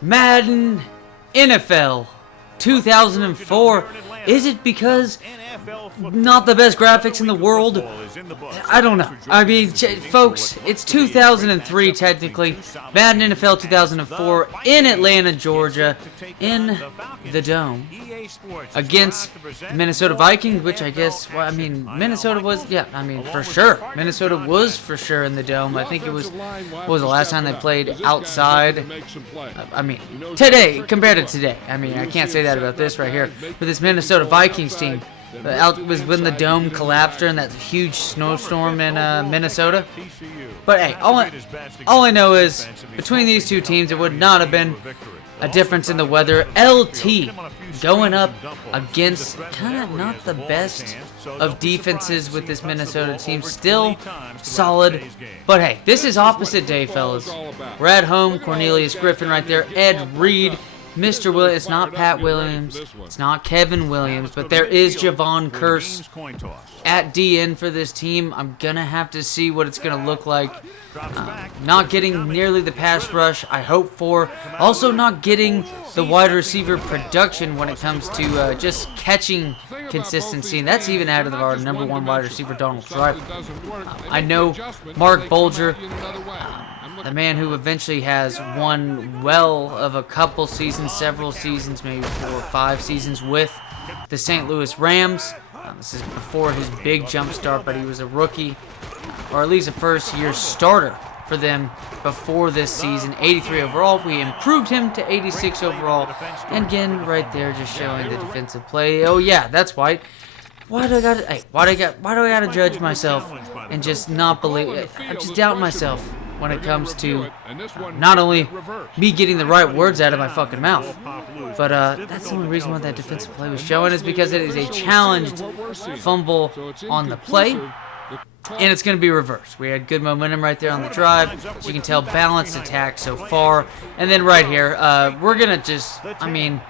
Madden NFL 2004. Is it because not the best graphics in the world? I don't know. I mean, folks, it's 2003 technically. Madden NFL 2004 in Atlanta, Georgia, in the Dome against the Minnesota Vikings, which I guess, well, I mean, Minnesota was, yeah, I mean, for sure. Minnesota was for sure in the Dome. I think it was, what was the last time they played outside? I mean, today, compared to today. I mean, I can't say that about this right here. But this Minnesota Vikings team, was when the Dome collapsed during that huge snowstorm in Minnesota. But hey, all I know is between these two teams, it would not have been a difference in the weather. LT going up against kind of not the best of defenses with this Minnesota team. Still solid. But hey, this is opposite day, fellas. We're at home. Cornelius Griffin right there. Ed Reed. Mr. Williams, it's not Pat Williams, it's not Kevin Williams, but there is Javon Curse at DN for this team. I'm going to have to see what it's going to look like. Not getting nearly the pass rush I hope for. Also not getting the wide receiver production when it comes to just catching consistency. And that's even out of our number one wide receiver, Donald Driver. I know Mark Bolger, the man who eventually has won well of a couple seasons, several seasons, maybe 4 or 5 seasons with the St. Louis Rams. This is before his big jump start, but he was a rookie, or at least a first-year starter for them before this season. 83 overall. We improved him to 86 overall. And again, right there, just showing the defensive play. Oh yeah, that's White. Why do I gotta judge myself and just not believe it? I just doubt myself when it comes to not only me getting the right words out of my fucking mouth, but that's the only reason why that defensive play was showing, is because it is a challenged fumble on the play, and it's going to be reversed. We had good momentum right there on the drive. As you can tell, balanced attack so far. And then right here, we're going to just, I mean,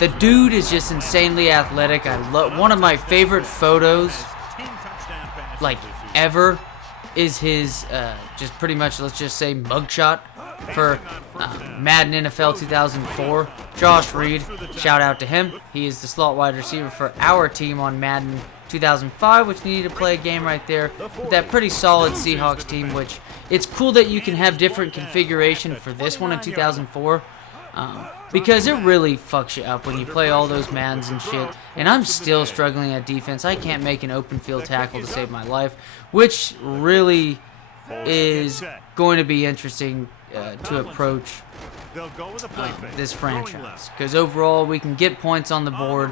the dude is just insanely athletic. I love, one of my favorite photos, like, ever, is his, just pretty much, let's just say, mugshot for Madden NFL 2004. Josh Reed, shout out to him. He is the slot wide receiver for our team on Madden 2005, which needed to play a game right there with that pretty solid Seahawks team, which it's cool that you can have different configuration for this one in 2004. Because it really fucks you up when you play all those Maddens and shit. And I'm still struggling at defense. I can't make an open field tackle to save my life, which really is going to be interesting to approach this franchise. Because overall, we can get points on the board,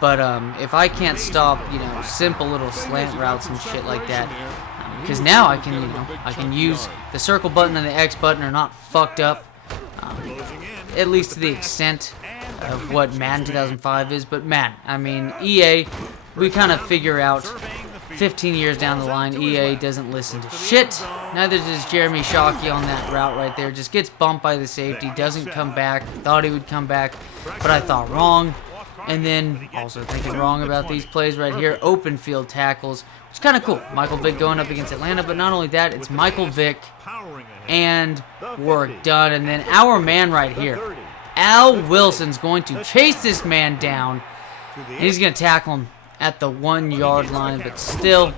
but if I can't stop, simple little slant routes and shit like that, because now I can use the circle button and the X button are not fucked up. At least to the extent of what Madden 2005 is. But man, I mean, EA, we kind of figure out 15 years down the line, EA doesn't listen to shit. Neither does Jeremy Shockey on that route right there. Just gets bumped by the safety, doesn't come back. Thought he would come back, but I thought wrong. And then also thinking wrong about these plays right here. Open field tackles, which is kind of cool. Michael Vick going up against Atlanta, but not only that, it's Michael Vick and work done. And then our man right here, Al Wilson's going to chase this man down, and he's going to tackle him at the 1-yard line, but still,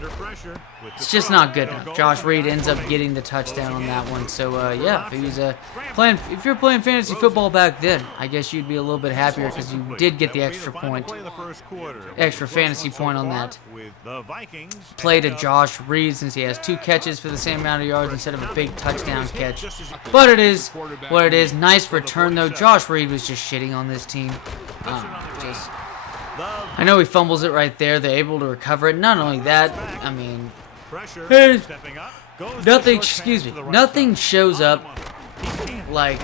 it's just not good enough. Josh Reed ends up getting the touchdown on that one. So yeah, if you're playing fantasy football back then, I guess you'd be a little bit happier because you did get the extra fantasy point on that play to Josh Reed, since he has 2 catches for the same amount of yards instead of a big touchdown catch. But it is what it is. Nice return though. Josh Reed was just shitting on this team. I know he fumbles it right there. They're able to recover it. Not only that, I mean, nothing shows up like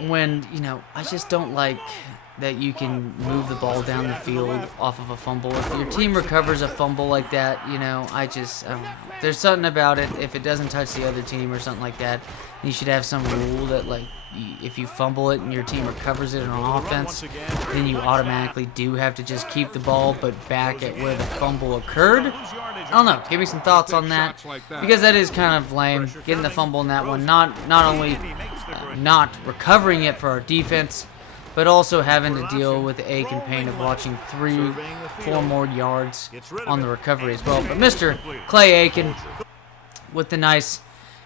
when, I just don't like that you can move the ball down the field off of a fumble. If your team recovers a fumble like that, there's something about it. If it doesn't touch the other team or something like that, You should have some rule that, like, if you fumble it and your team recovers it on offense, then you automatically do have to just keep the ball, but back at where the fumble occurred. I don't know. Give me some thoughts on that, because that is kind of lame, getting the fumble in that one. Not only not recovering it for our defense, but also having to deal with the ache and pain of watching 3-4 more yards on the recovery as well. But Mr. Clay Aiken with the nice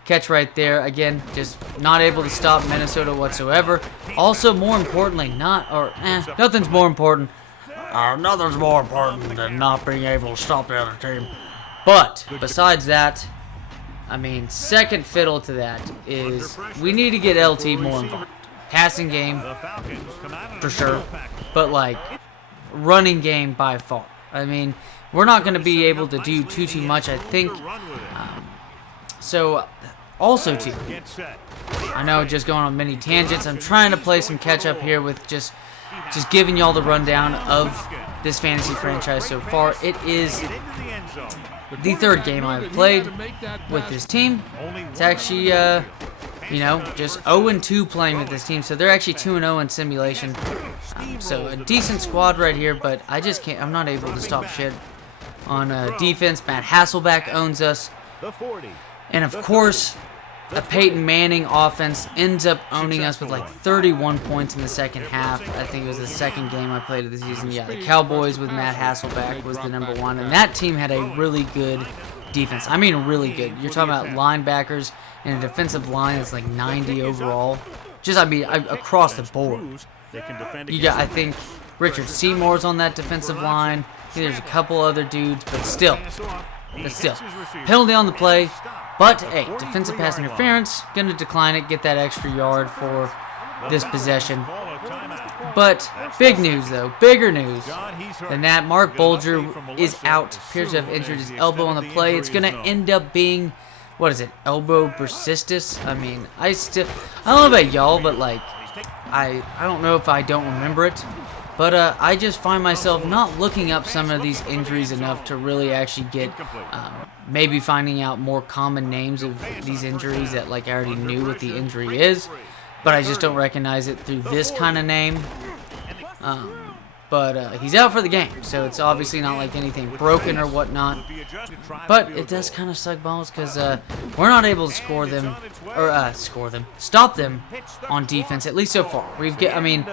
catch right there. Again, just not able to stop Minnesota whatsoever. Also, more importantly, nothing's more important. Nothing's more important than not being able to stop the other team. But besides that, I mean, second fiddle to that is we need to get LT more involved. Passing game, for sure, but like running game by far. I mean, we're not going to be able to do too much, I think. So, also too, I know, just going on many tangents. I'm trying to play some catch up here with just giving y'all the rundown of this fantasy franchise so far. It is the third game I've played with this team. It's actually, you know, just 0-2 playing with this team, so they're actually 2-0 in simulation. So a decent squad right here, but I just can't. I'm not able to stop shit on defense. Matt Hasselbeck owns us, and of course, a Peyton Manning offense ends up owning us with like 31 points in the second half. I think it was the second game I played of the season. Yeah, the Cowboys with Matt Hasselbeck was the #1, and that team had a really good defense. I mean, really good. You're talking about linebackers and a defensive line that's like 90 overall. Just, I mean, across the board. You got, I think, Richard Seymour's on that defensive line. I think there's a couple other dudes, but still. Penalty on the play. But, hey, defensive pass interference, going to decline it, get that extra yard for this possession. But, big news, though, bigger news than that. Mark Bulger is out, appears to have injured his elbow on the play. It's going to end up being, what is it, elbow bursitis? I mean, I don't know about y'all, but, like, I don't know if I don't remember it. But I just find myself not looking up some of these injuries enough to really actually get maybe finding out more common names of these injuries that, like, I already knew what the injury is, but I just don't recognize it through this kind of name. But he's out for the game, so it's obviously not like anything broken or whatnot. But it does kind of suck balls because we're not able to stop them on defense, at least so far. I mean,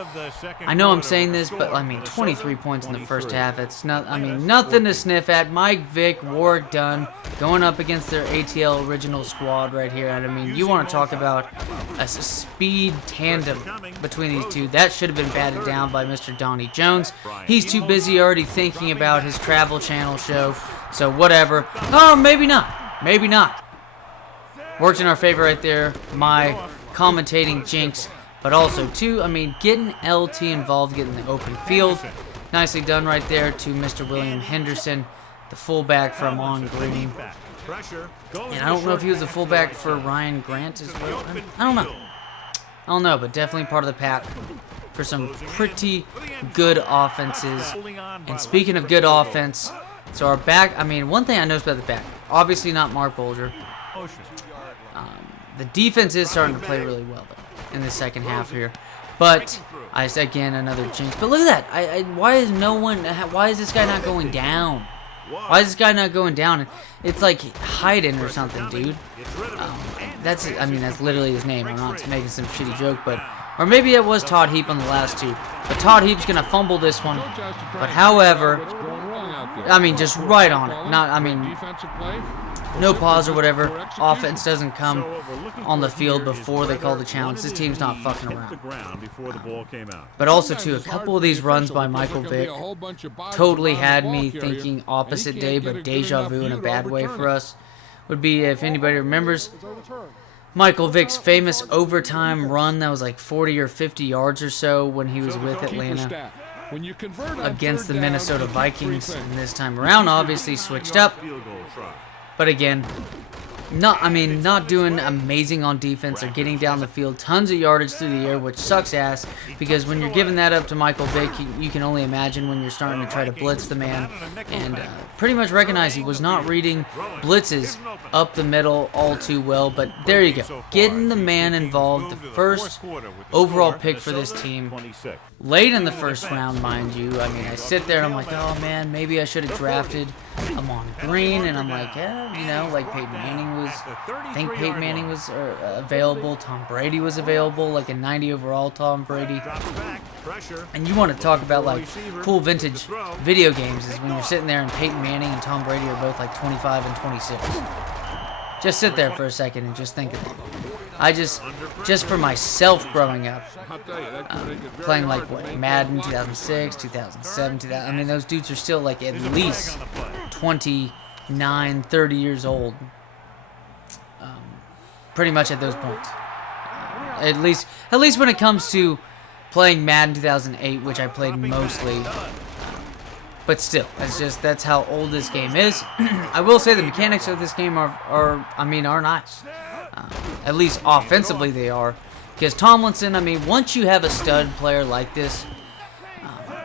I know I'm saying this, but I mean, 23 points in the first half. It's not, I mean, nothing to sniff at. Mike Vick, Warwick Dunn, going up against their ATL original squad right here. And I mean, you want to talk about a speed tandem between these two. That should have been batted down by Mr. Donnie Jones. He's too busy already thinking about his Travel Channel show, so whatever. Oh, maybe not. Maybe not. Worked in our favor right there, my commentating jinx. But also, too, I mean, getting LT involved, getting the open field. Nicely done right there to Mr. William Henderson, the fullback for Amon Green. And I don't know if he was the fullback for Ryan Grant as well. I don't know, but definitely part of the pack for some pretty good offenses. And speaking of good offense, so our back, I mean, one thing I noticed about the back, obviously not Mark Bulger. The defense is starting to play really well, though, in the second half here. But, again, another jinx. But look at that. Why is this guy not going down? Why is this guy not going down? It's like Hayden or something, dude. That's literally his name. I'm not making some shitty joke, but... Or maybe it was Todd Heap on the last two. But Todd Heap's going to fumble this one. But however, I mean, just right on it. No pause or whatever. Offense doesn't come on the field before they call the challenge. This team's not fucking around. But also, too, a couple of these runs by Michael Vick totally had me thinking opposite day, but deja vu in a bad way for us. Would be, if anybody remembers, Michael Vick's famous overtime run that was like 40 or 50 yards or so when he was with Atlanta against the Minnesota Vikings. And this time around, obviously switched up. But again, not doing amazing on defense or getting down the field. Tons of yardage through the air, which sucks ass because when you're giving that up to Michael Vick, you can only imagine when you're starting to try to blitz the man. And pretty much recognize he was not reading blitzes up the middle all too well. But there you go. Getting the man involved, the first overall pick for this team. Late in the first round, mind you. I mean, I sit there and I'm like, oh man, maybe I should have drafted Amon Green, and I'm like, yeah, you know, like Peyton Manning was, I think Peyton Manning was available, Tom Brady was available, like a 90 overall Tom Brady. And you want to talk about like cool vintage video games is when you're sitting there and Peyton Manning and Tom Brady are both like 25 and 26. Just sit there for a second and just think of it. I just for myself growing up, playing like what, Madden 2006, 2007, 2000. I mean, those dudes are still like at least 29, 30 years old. Pretty much at those points. At least when it comes to playing Madden 2008, which I played mostly. But still, that's how old this game is. I will say the mechanics of this game are nice. At least offensively they are. Because Tomlinson, I mean, once you have a stud player like this,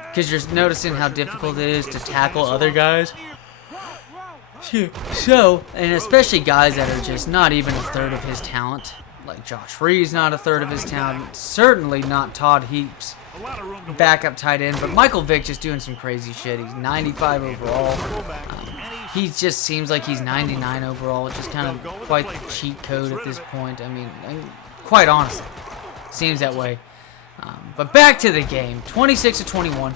because you're noticing how difficult it is to tackle other guys. So, and especially guys that are just not even a third of his talent. Like Josh Reed's not a third of his talent. Certainly not Todd Heaps, backup tight end. But Michael Vick just doing some crazy shit. He's 95 overall. He just seems like he's 99 overall, which is kind of quite the cheat code at this point. I mean, quite honestly, seems that way. But back to the game, 26-21,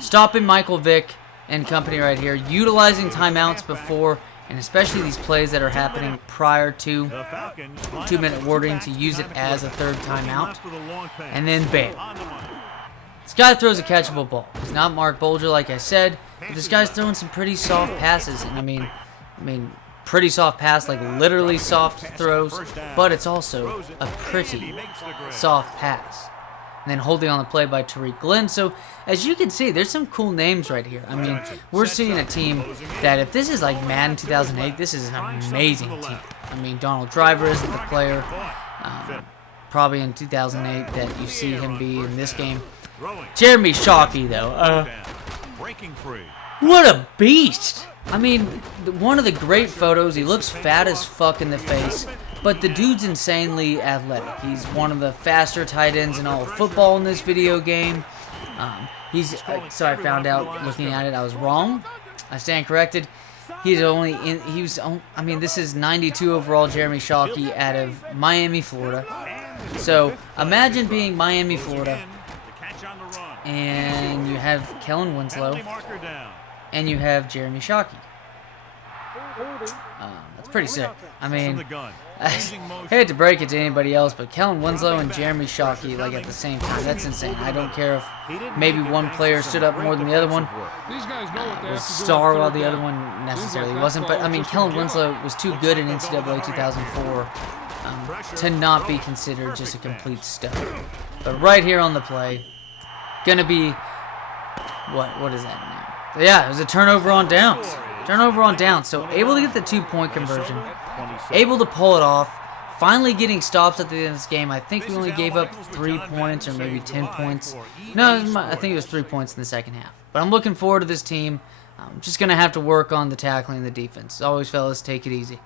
stopping Michael Vick and company right here, utilizing timeouts before, and especially these plays that are happening prior to 2-minute warning to use it as a third timeout, and then bam. This guy throws a catchable ball. He's not Mark Bolger, like I said, but this guy's throwing some pretty soft passes, and I mean, pretty soft pass, like literally soft throws, but it's also a pretty soft pass. And then holding on the play by Tariq Glenn. So, as you can see, there's some cool names right here. I mean, we're seeing a team that if this is like Madden 2008, this is an amazing team. I mean, Donald Driver isn't the player, probably in 2008 that you see him be in this game. Jeremy Shockey, though. What a beast! I mean, one of the great photos. He looks fat as fuck in the face, but the dude's insanely athletic. He's one of the faster tight ends in all of football in this video game. So I found out looking at it, I was wrong. I stand corrected. This is 92 overall Jeremy Shockey out of Miami, Florida. So imagine being Miami, Florida, and you have Kellen Winslow, and you have Jeremy Shockey. That's pretty sick. I mean, I hate to break it to anybody else, but Kellen Winslow and Jeremy Shockey, like, at the same time, that's insane. I don't care if maybe one player stood up more than the other one, was star while the other one necessarily wasn't. But, I mean, Kellen Winslow was too good in NCAA 2004 to not be considered just a complete stud. But right here on the play, gonna be, what is that now? Yeah, it was a turnover on downs. So able to get the 2-point conversion, able to pull it off, finally getting stops at the end of this game. I think we only gave up 3 points or maybe 10 points. No, I think it was 3 points in the second half. But I'm looking forward to this team. I'm just going to have to work on the tackling and the defense. As always, fellas, take it easy.